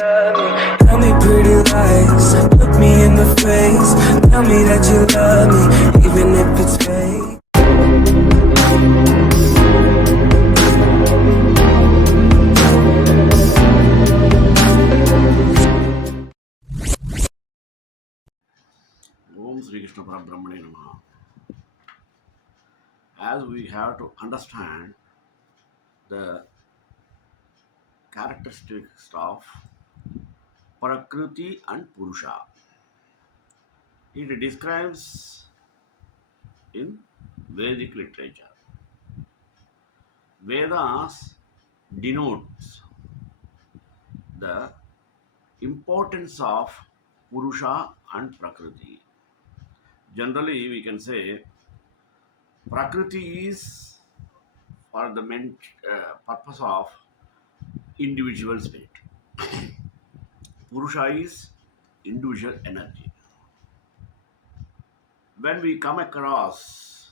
love me. Tell me pretty lies, look me in the face. Tell me that you love me, even if it's fake. Om Sri Krishna Parabrahmane Namaha. As we have to understand the characteristics of Prakriti and Purusha, it describes in Vedic literature. Vedas denotes the importance of Purusha and Prakriti. Generally, we can say Prakriti is for the main purpose of individual spirit. Purusha is individual energy. When we come across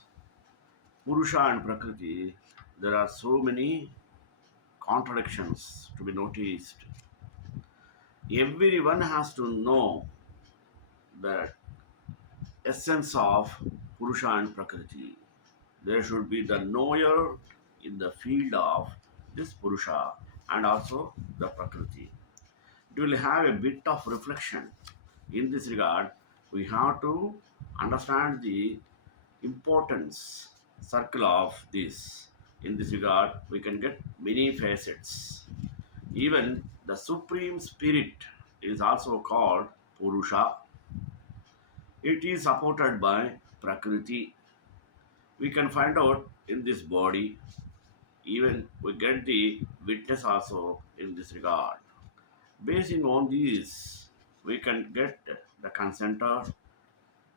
Purusha and Prakriti, there are so many contradictions to be noticed. Everyone has to know the essence of Purusha and Prakriti. There should be the knower in the field of this Purusha and also the Prakriti. It will have a bit of reflection. In this regard, we have to understand the importance circle of this. In this regard, we can get many facets. Even the supreme spirit is also called Purusha. It is supported by Prakriti. We can find out in this body. Even we get the witness also in this regard. Basing on these, we can get the consenter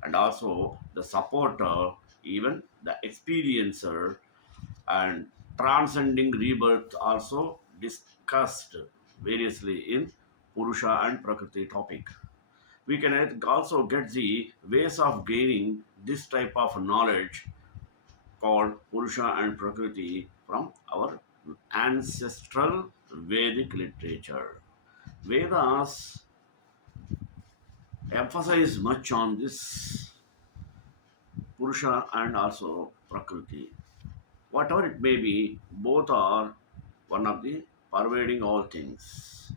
and also the supporter, even the experiencer, and transcending rebirth also discussed variously in Purusha and Prakriti topic. We can also get the ways of gaining this type of knowledge called Purusha and Prakriti from our ancestral Vedic literature. Vedas emphasize much on this Purusha and also Prakriti. Whatever it may be, both are one of the pervading all things.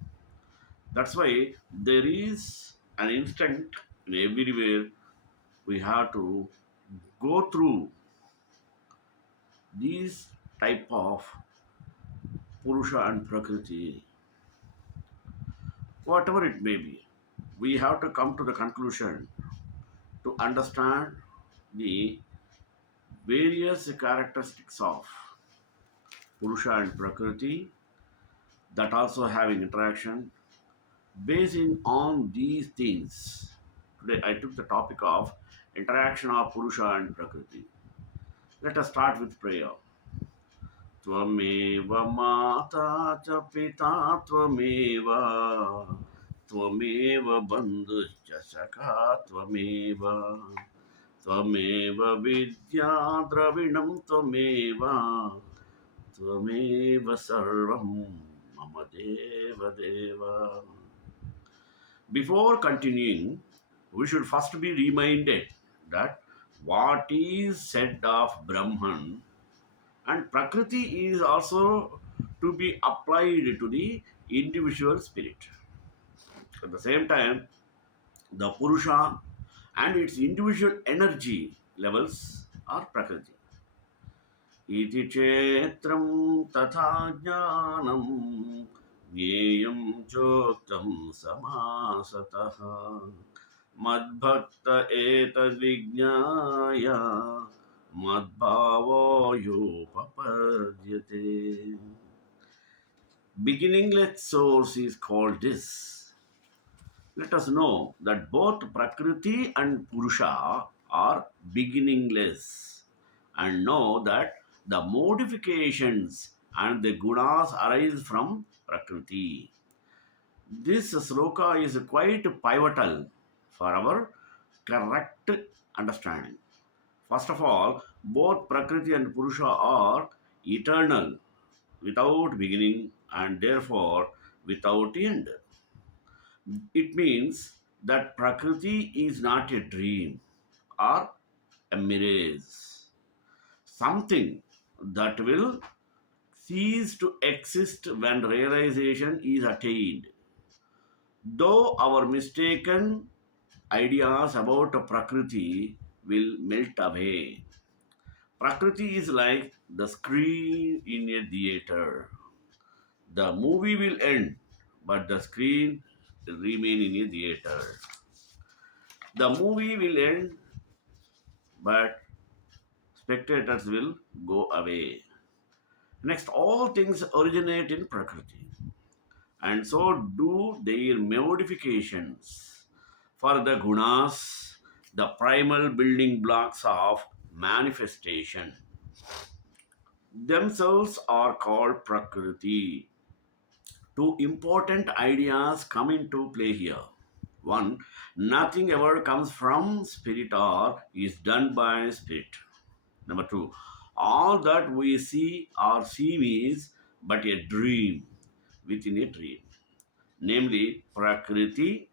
That's why there is an instinct in everywhere we have to go through these type of Purusha and Prakriti, whatever it may be. We have to come to the conclusion to understand the various characteristics of Purusha and Prakriti that also having interaction. Basing on these things, today I took the topic of interaction of Purusha and Prakriti. Let us start with prayer. त्वमेव माता च पिता त्वमेव त्वमेव बन्धुश्च सखा त्वमेव त्वमेव विद्या द्रविणं त्वमेव त्वमेव सर्वं मम देव देव. Before continuing, we should first be reminded that what is said of Brahman and Prakriti is also to be applied to the individual spirit. At the same time, the Purusha and its individual energy levels are Prakriti. इति क्षेत्रं तथा ज्ञानं ज्ञेयं चोक्तं समासतः मद्भक्त एतद्विज्ञाय मद्भावो योपपद्यते. Beginningless source is called this. Let us know that both Prakriti and Purusha are beginningless and know that the modifications and the gunas arise from Prakriti. This sloka is quite pivotal for our correct understanding. First of all, both Prakriti and Purusha are eternal, without beginning, and therefore without end. It means that Prakriti is not a dream or a mirage, something that will cease to exist when realization is attained. Though our mistaken ideas about Prakriti will melt away. Prakriti is like the screen in a theater. The movie will end, but the screen will remain in a theater. The movie will end, but spectators will go away. Next, all things originate in Prakriti, and so do their modifications. For the gunas, the primal building blocks of manifestation themselves are called Prakriti. Two important ideas come into play here. One, nothing ever comes from spirit or is done by spirit. Number two, all that we see or seem is but a dream within a dream, namely Prakriti,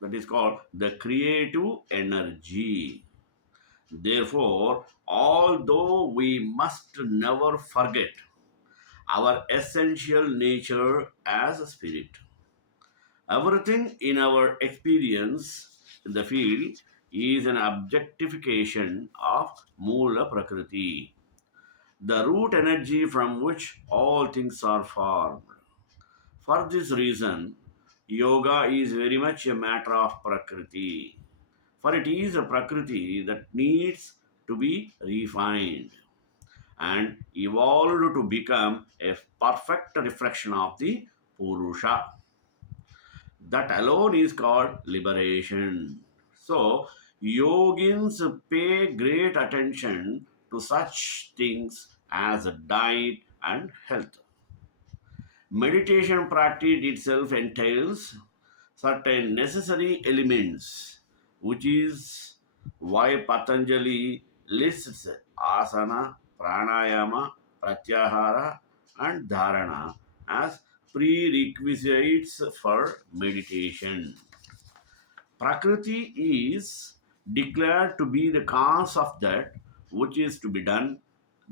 that is called the creative energy. Therefore, although we must never forget our essential nature as a spirit, everything in our experience in the field is an objectification of Mula Prakriti, the root energy from which all things are formed. For this reason, yoga is very much a matter of Prakriti, for it is a Prakriti that needs to be refined and evolved to become a perfect reflection of the Purusha. That alone is called liberation. So, yogins pay great attention to such things as diet and health. Meditation practice itself entails certain necessary elements, which is why Patanjali lists asana, pranayama, pratyahara, and dharana as prerequisites for meditation. Prakriti is declared to be the cause of that which is to be done,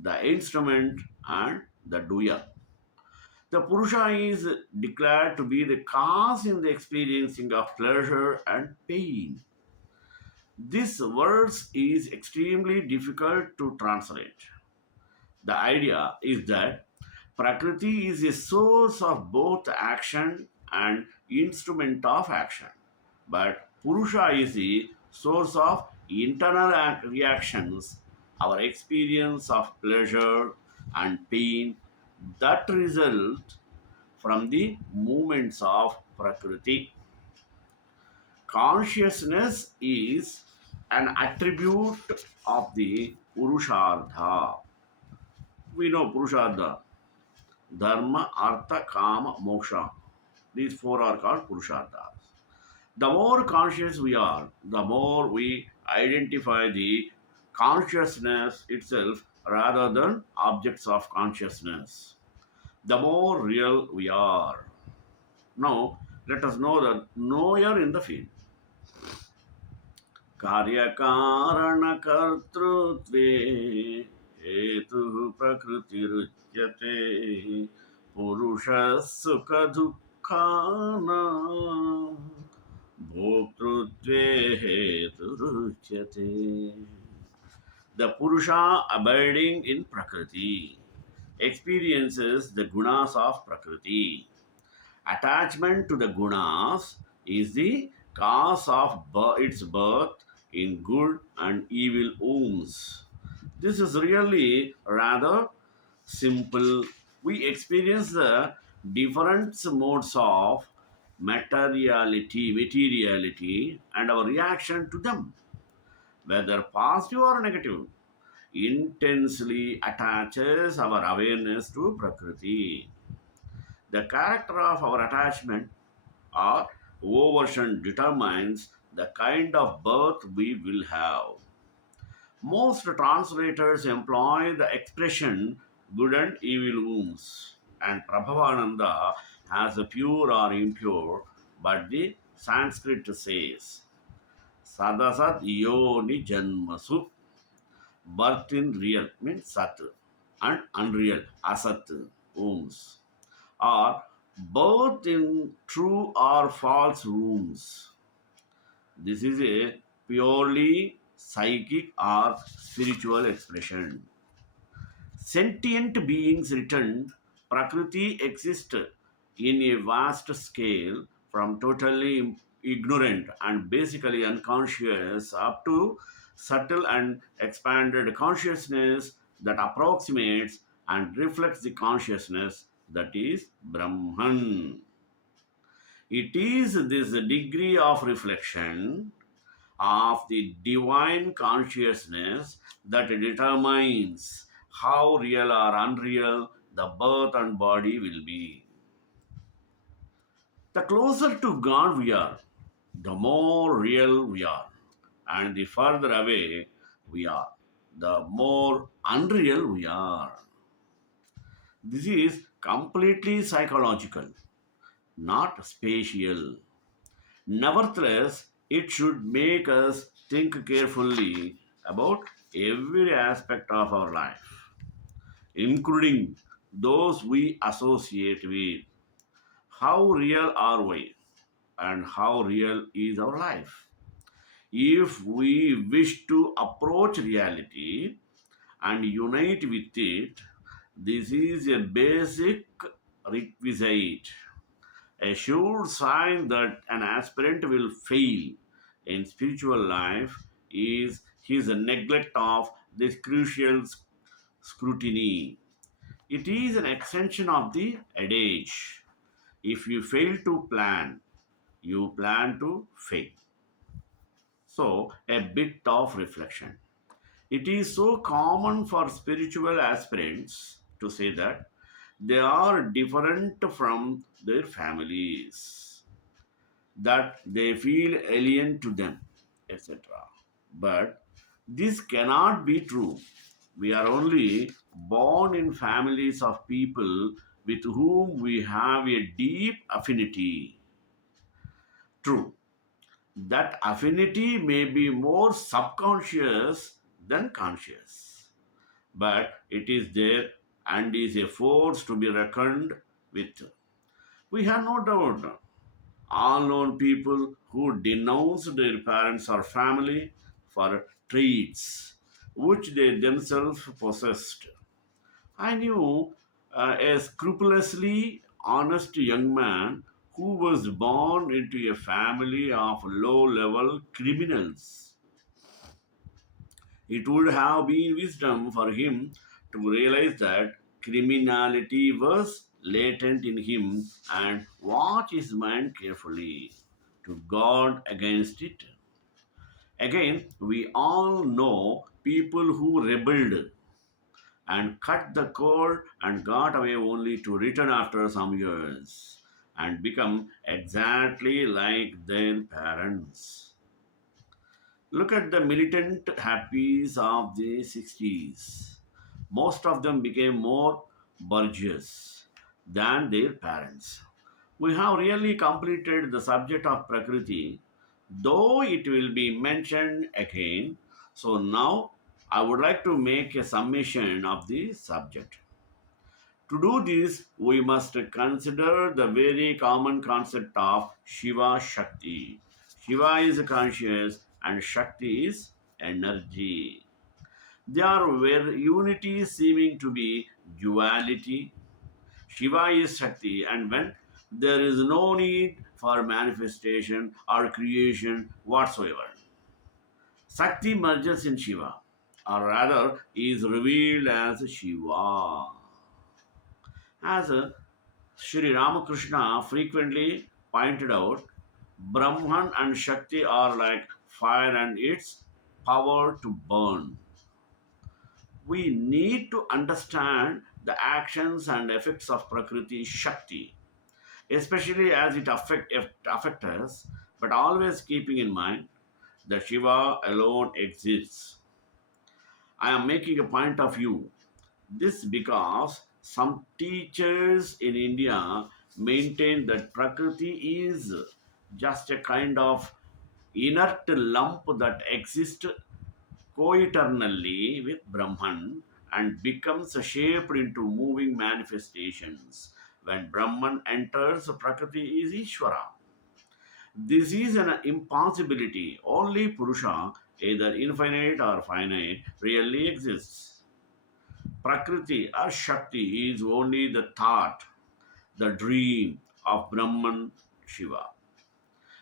the instrument, and the doer. The Purusha is declared to be the cause in the experiencing of pleasure and pain. This verse is extremely difficult to translate. The idea is that Prakriti is a source of both action and instrument of action, but Purusha is the source of internal reactions, our experience of pleasure and pain that result from the movements of Prakriti. Consciousness is an attribute of the Purushartha. We know Purushartha, Dharma, Artha, Kama, Moksha. These four are called Purusharthas. The more conscious we are, the more we identify the consciousness itself rather than objects of consciousness. The more real we are. Now, let us know the knower in the field. कार्यकारणकर्तृत्वे हेतुः प्रकृतिरुच्यते पुरुषः सुखदुःखानां भोक्तृत्वे हेतुरुच्यते. The Purusha abiding in Prakriti experiences the gunas of Prakriti. Attachment to the gunas is the cause of its birth in good and evil wombs. This is really rather simple. We experience the different modes of materiality, and our reaction to them, whether positive or negative, intensely attaches our awareness to Prakriti. The character of our attachment or aversion determines the kind of birth we will have. Most translators employ the expression good and evil wombs, and Prabhavananda has a pure or impure, but the Sanskrit says, Sadasat yoni janmasu, birth in real means sat, and unreal asat, wombs, or birth in true or false wombs. This is a purely psychic or spiritual expression. Sentient beings returned, Prakriti exists in a vast scale from totally ignorant and basically unconscious up to subtle and expanded consciousness that approximates and reflects the consciousness that is Brahman. It is this degree of reflection of the divine consciousness that determines how real or unreal the birth and body will be. The closer to God we are, the more real we are, and the further away we are, the more unreal we are. This is completely psychological, not spatial. Nevertheless, it should make us think carefully about every aspect of our life, including those we associate with. How real are we? And how real is our life? If we wish to approach reality and unite with it, this is a basic requisite. A sure sign that an aspirant will fail in spiritual life is his neglect of this crucial scrutiny. It is an extension of the adage: if you fail to plan, you plan to fail. So, a bit of reflection. It is so common for spiritual aspirants to say that they are different from their families, that they feel alien to them, etc. But this cannot be true. We are only born in families of people with whom we have a deep affinity. True, that affinity may be more subconscious than conscious, but it is there and is a force to be reckoned with. We have no doubt all known people who denounced their parents or family for traits which they themselves possessed. I knew a scrupulously honest young man who was born into a family of low level criminals. It would have been wisdom for him to realize that criminality was latent in him and watch his mind carefully to guard against it. Again, we all know people who rebelled and cut the cord and got away only to return after some years and become exactly like their parents. Look at the militant happies of the 60s. Most of them became more burgess than their parents. We have really completed the subject of Prakriti, though it will be mentioned again. So now I would like to make a summation of the subject. To do this, we must consider the very common concept of Shiva Shakti. Shiva is conscious and Shakti is energy. They are where unity seeming to be duality. Shiva is Shakti, and when there is no need for manifestation or creation whatsoever, Shakti merges in Shiva, or rather is revealed as Shiva. As Sri Ramakrishna frequently pointed out, Brahman and Shakti are like fire and its power to burn. We need to understand the actions and effects of Prakriti Shakti, especially as it affect us, but always keeping in mind that Shiva alone exists. I am making a point of view. This because some teachers in India maintain that Prakriti is just a kind of inert lump that exists coeternally with Brahman and becomes shaped into moving manifestations. When Brahman enters, Prakriti is Ishvara. This is an impossibility. Only Purusha, either infinite or finite, really exists. Prakriti or Shakti is only the thought, the dream of Brahman Shiva.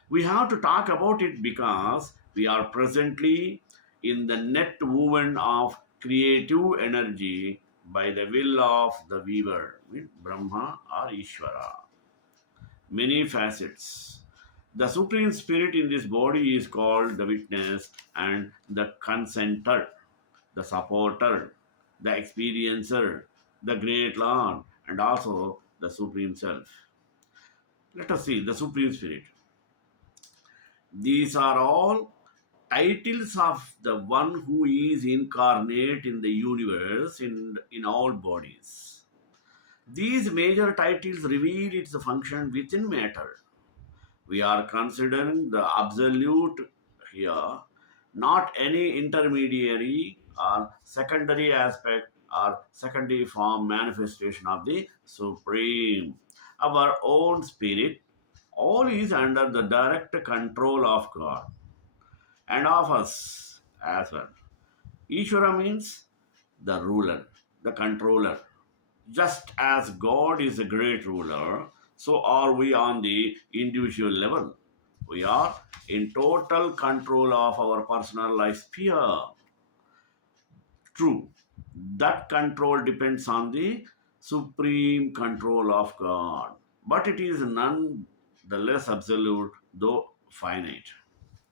We have to talk about it because we are presently in the net movement of creative energy by the will of the weaver with Brahma or Ishvara. Many facets. The Supreme Spirit in this body is called the witness and the consenter, the supporter, the experiencer, the great Lord, and also the Supreme Self. Let us see the Supreme Spirit. These are all titles of the one who is incarnate in the universe in all bodies. These major titles reveal its function within matter. We are considering the absolute here, not any intermediary or secondary aspect or secondary form manifestation of the Supreme. Our own spirit, all is under the direct control of God and of us as well. Ishvara means the ruler, the controller. Just as God is a great ruler, so are we on the individual level. We are in total control of our personal life sphere. True, that control depends on the supreme control of God, but it is none the less absolute, though finite,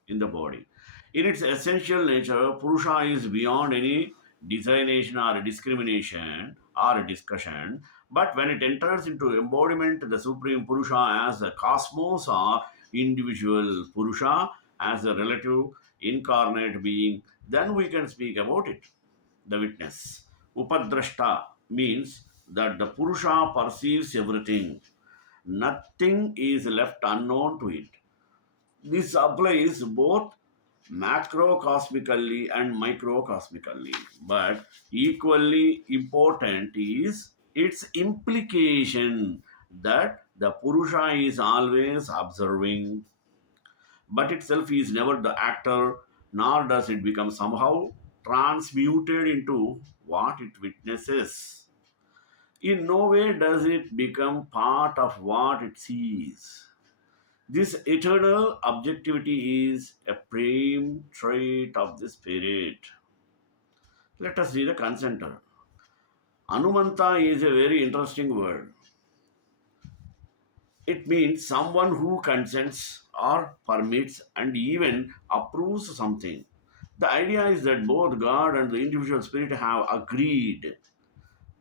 in the body. In its essential nature, Purusha is beyond any designation or discrimination or discussion. But when it enters into embodiment, the Supreme Purusha as a cosmos or individual Purusha as a relative incarnate being, then we can speak about it. The witness. Upadrashta means that the Purusha perceives everything. Nothing is left unknown to it. This applies both macrocosmically and microcosmically, but equally important is its implication that the Purusha is always observing, but itself is never the actor, nor does it become somehow transmuted into what it witnesses. In no way does it become part of what it sees. This eternal objectivity is a prime trait of the spirit. Let us see the consenter. Anumanta is a very interesting word. It means someone who consents or permits and even approves something. The idea is that both God and the individual spirit have agreed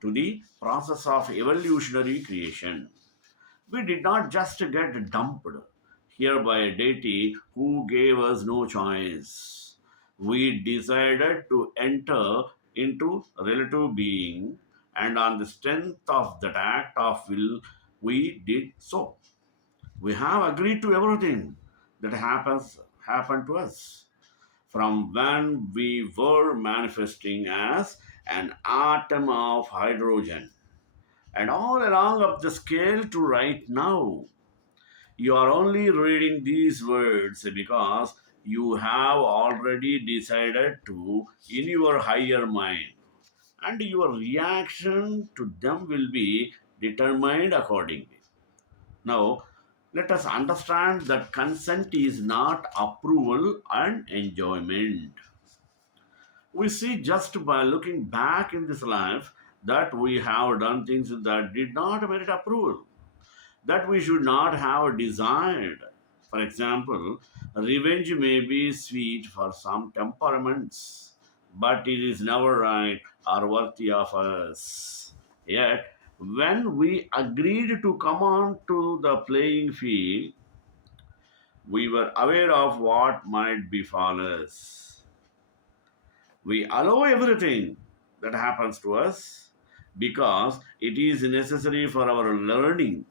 to the process of evolutionary creation. We did not just get dumped here by a deity who gave us no choice. We decided to enter into relative being, and on the strength of that act of will, we did so. We have agreed to everything that happened to us from when we were manifesting as an atom of hydrogen and all along up the scale to right now. You are only reading these words because you have already decided to in your higher mind, and your reaction to them will be determined accordingly. Now, let us understand that consent is not approval and enjoyment. We see just by looking back in this life that we have done things that did not merit approval, that we should not have desired. For example, revenge may be sweet for some temperaments, but it is never right or worthy of us. Yet, when we agreed to come on to the playing field, we were aware of what might befall us. We allow everything that happens to us because it is necessary for our learning.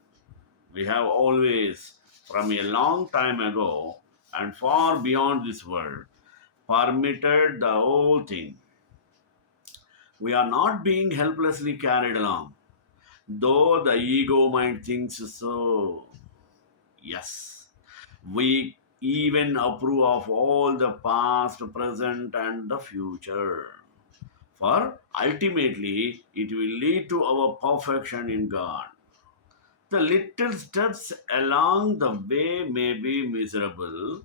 We have always from a long time ago and far beyond this world permitted the whole thing. We are not being helplessly carried along, though the ego might think so. Yes, we even approve of all the past, present, and the future. For ultimately, it will lead to our perfection in God. The little steps along the way may be miserable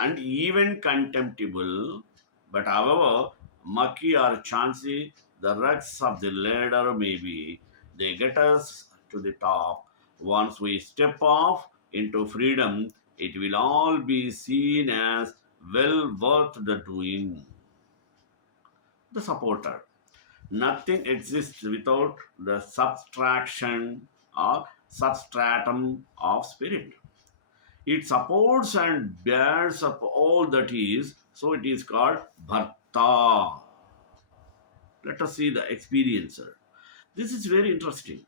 and even contemptible, but however mucky or chancy the ruts of the ladder may be, they get us to the top. Once we step off into freedom, it will all be seen as well worth the doing. The supporter. Nothing exists without the subtraction or substratum of spirit. It supports and bears up all that is, so it is called Bharta. Let us see the experiencer. This is very interesting.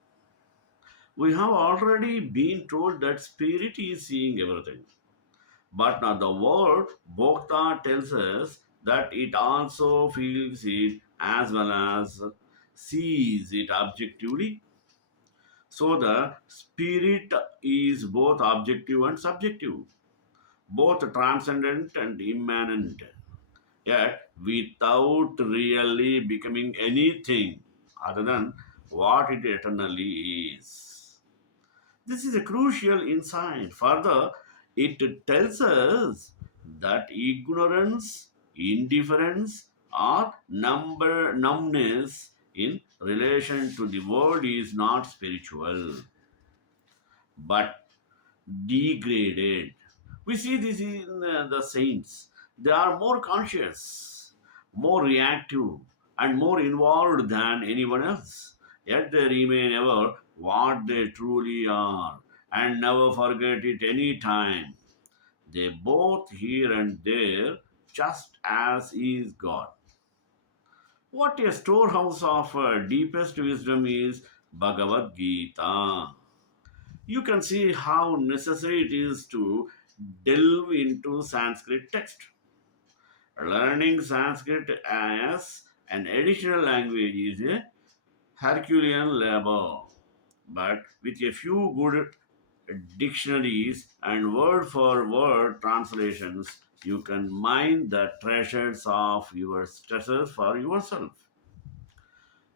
We have already been told that spirit is seeing everything. But now the word Bhokta tells us that it also feels it as well as sees it objectively. So the spirit is both objective and subjective, both transcendent and immanent, yet without really becoming anything other than what it eternally is. This is a crucial insight. Further, it tells us that ignorance, indifference, or numbness in relation to the world is not spiritual, but degraded. We see this in the saints. They are more conscious, more reactive, and more involved than anyone else. Yet they remain ever what they truly are and never forget it any time. They both here and there, just as is God. What a storehouse of deepest wisdom is Bhagavad Gita. You can see how necessary it is to delve into Sanskrit text. Learning Sanskrit as an additional language is a Herculean labor, but with a few good dictionaries and word for word translations, you can mine the treasures of your stresses for yourself.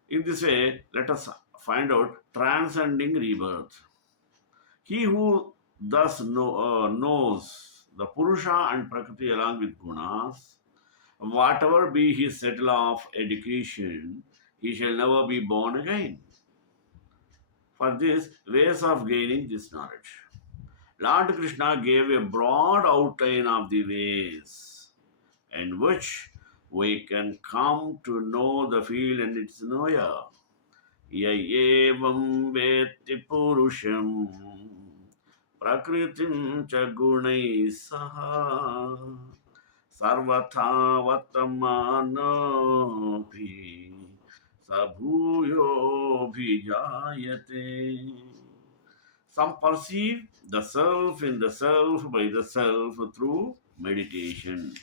In this way, let us find out transcending rebirth. He who thus knows the Purusha and Prakriti along with Gunas, whatever be his settle of education, he shall never be born again. For this, ways of gaining this knowledge. Lord Krishna gave a broad outline of the ways in which we can come to know the field and its knower. य वेत्ति पुरुषं प्रकृतिं च गुणैः सह सर्वथा वर्तमानोऽपि स भूयोऽभिजायते. Some perceive the self in the self by the self through meditation,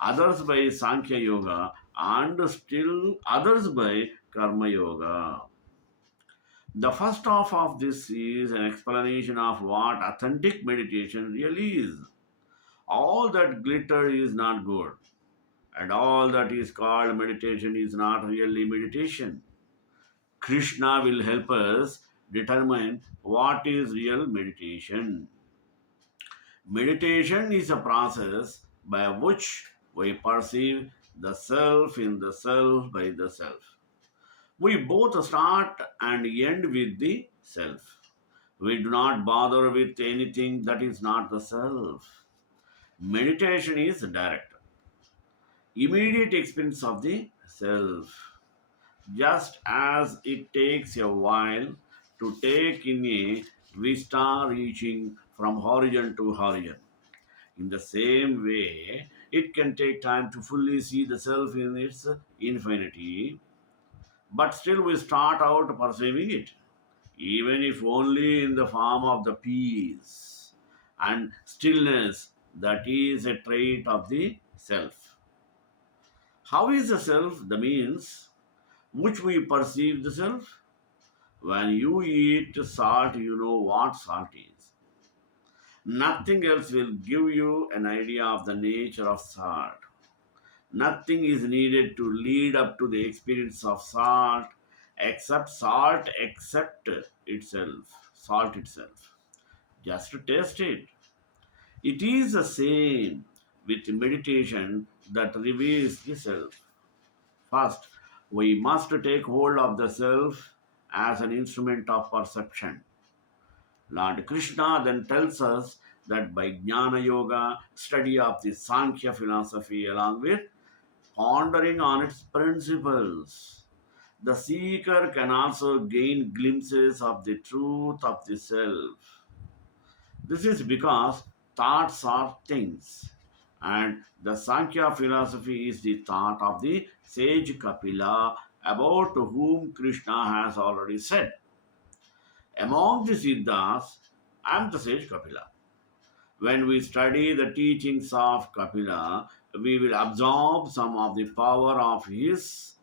others by Sankhya Yoga, and still others by Karma Yoga. The first half of this is an explanation of what authentic meditation really is. All that glitter is not good, and all that is called meditation is not really meditation. Krishna will help us determine what is real meditation. Meditation is a process by which we perceive the self in the self by the self. We both start and end with the self. We do not bother with anything that is not the self. Meditation is direct, immediate experience of the self. Just as it takes a while to take in a vista reaching from horizon to horizon. In the same way, it can take time to fully see the self in its infinity, but still we start out perceiving it, even if only in the form of the peace and stillness that is a trait of the self. How is the self? The means which we perceive the self. When you eat salt, you know what salt is. Nothing else will give you an idea of the nature of salt. Nothing is needed to lead up to the experience of salt except salt itself. Just to taste it. It is the same with meditation that reveals the self. First, we must take hold of the self as an instrument of perception. Lord Krishna then tells us that by Jnana Yoga, study of the Sankhya philosophy along with pondering on its principles, the seeker can also gain glimpses of the truth of the self. This is because thoughts are things, and the Sankhya philosophy is the thought of the sage Kapila, about whom Krishna has already said. Among the Siddhas, I am the sage Kapila. When we study the teachings of Kapila, we will absorb some of the power of his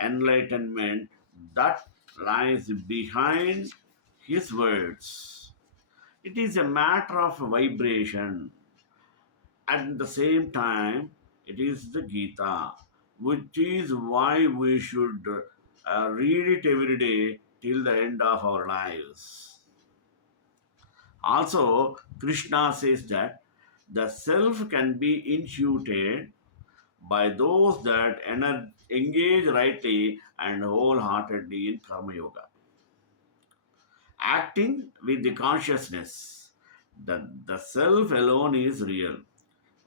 enlightenment that lies behind his words. It is a matter of vibration. At the same time, it is the Gita, which is why we should read it every day till the end of our lives. Also, Krishna says that the self can be intuited by those that engage rightly and wholeheartedly in Karma Yoga, acting with the consciousness that the self alone is real,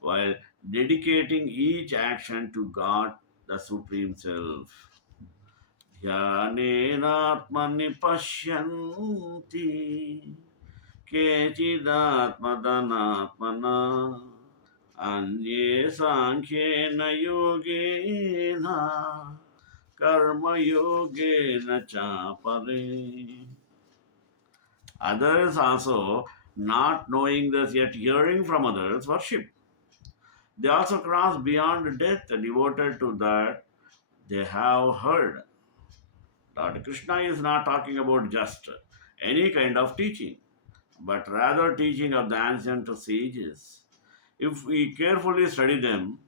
while dedicating each action to God, the Supreme Self. ध्यानेनात्मनि पश्यन्ति केचिदात्मदनात्मना अन्ये साङ्ख्येन योगेन कर्मयोगेन चापरे. Others also, not knowing this yet hearing from others, worship. They also cross beyond death, devoted to that they have heard. Lord Krishna is not talking about just any kind of teaching, but rather teaching of the ancient sages. If we carefully study them,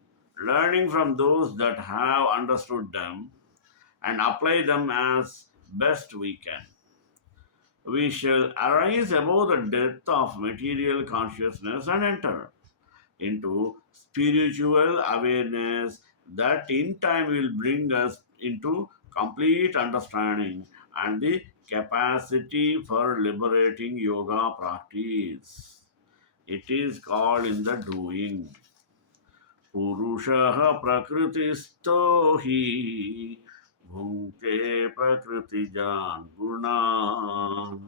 learning from those that have understood them, and apply them as best we can, we shall arise above the depth of material consciousness and enter into spiritual awareness that in time will bring us into complete understanding and the capacity for liberating yoga practice. It is called in the doing. Purusha Prakritisto hi bhunte Prakritijan gunan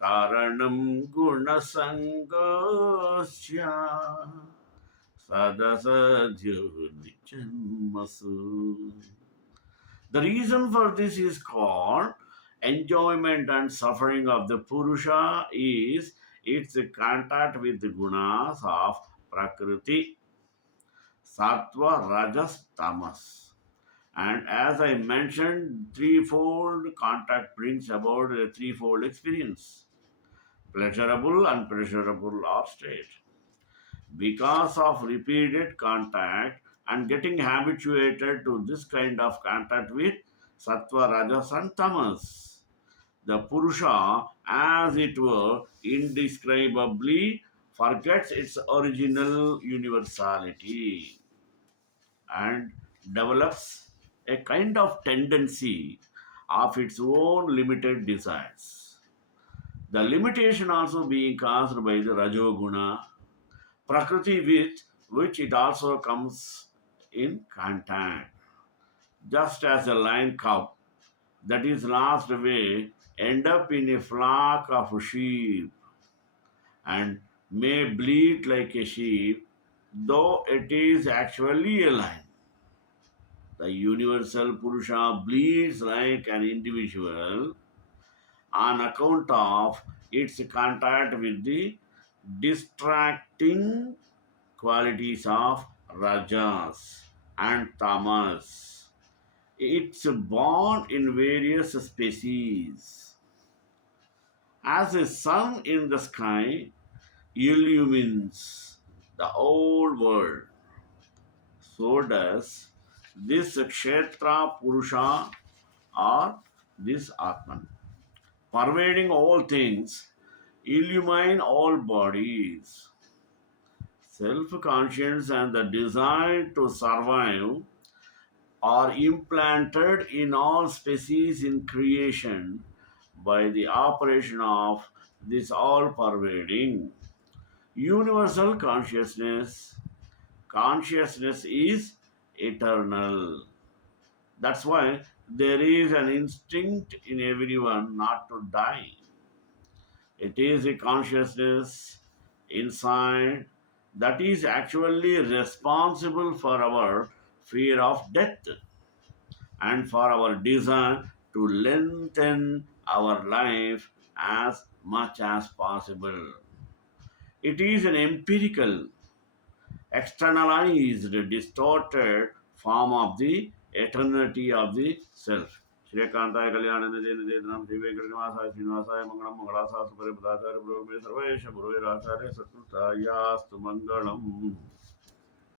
karanam gunasangasya Sadasadhyo Nityamasu. The reason for this is called enjoyment and suffering of the Purusha is its contact with the gunas of Prakriti, Sattva, Rajas, Tamas. And as I mentioned, threefold contact brings about a threefold experience pleasurable, unpleasurable, or state. Because of repeated contact and getting habituated to this kind of contact with sattva, rajas, and tamas, the Purusha, as it were, indescribably forgets its original universality and develops a kind of tendency of its own limited desires. The limitation also being caused by the Rajoguna, Prakriti with which it also comes in contact. Just as a lion cub that is lost away end up in a flock of sheep and may bleat like a sheep, though it is actually a lion. The universal Purusha bleeds like an individual on account of its contact with the distracting qualities of rajas and tamas. It's born in various species. As the sun in the sky illumines the whole world, so does this Kshetra Purusha or this Atman, pervading all things, illumine all bodies. Self conscience and the desire to survive are implanted in all species in creation by the operation of this all pervading universal consciousness. Consciousness is eternal. That's why there is an instinct in everyone not to die. It is a consciousness inside that is actually responsible for our fear of death and for our desire to lengthen our life as much as possible. It is an empirical, externalized, distorted form of the eternity of the self. श्रीकांताय Kalyan निधेन्द्रम Shri वेंकटनिवासाय श्रीनिवासाय Mangalam मंगलाशासुपरि पदाचार्य पुरोगमे Sarvesh गुरुराचार्य सत्कृतायास्तु Mangalam.